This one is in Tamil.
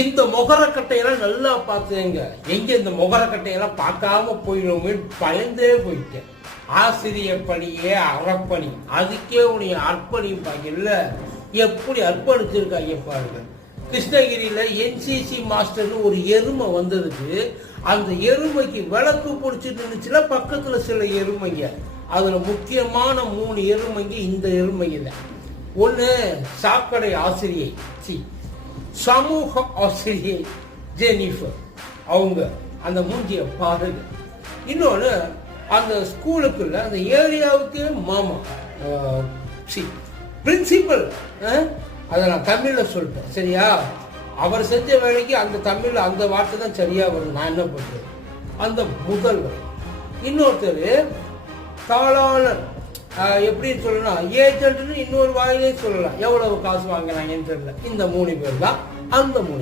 இந்த முகரக்கட்டையெல்லாம் நல்லா பார்த்துங்க. எங்க இந்த முகரக்கட்டையெல்லாம் பார்க்காம போயிடுவோமே பயந்தே போயிட்டேன். ஆசிரியர் பணியே அறப்பணி, அதுக்கே உடைய அர்ப்பணிப்பாங்க இல்ல, எப்படி அர்ப்பணிச்சிருக்காங்க பாருங்க. கிருஷ்ணகிரியில என்சிசி மாஸ்டர்னு ஒரு எருமை வந்ததுக்கு அந்த எருமைக்கு விளக்கு பிடிச்சிட்டு இருந்துச்சுல, பக்கத்துல சில எருமைங்க, அதுல முக்கியமான 3 எருமைங்க இந்த எருமைங்க. ஒண்ணு சாக்கடை ஆசிரியை, சமூக ஆசிரியை ஜெனிஃபர், அவங்க அந்த மூஞ்சிய பாருங்க. இன்னொன்னு அந்த ஸ்கூலுக்குள்ள அந்த ஏரியாவுக்கு மாமா பிரின்சிபல், அதை நான் தமிழ்ல சொல்லிட்டேன் சரியா. அவர் செஞ்ச வேலைக்கு அந்த தமிழ்ல அந்த வார்த்தை தான் சரியா வரும். நான் என்ன பண்றது? அந்த முதல்வர். இன்னொருத்தர் தாளாளர், எப்படி சொல்லலாம், ஏஜென்ட்னு இன்னொரு வாயிலே சொல்லலாம். எவ்வளவு காசு வாங்கினாங்கன்னு தெரியல. இந்த 3 பேர் தான் அந்த 3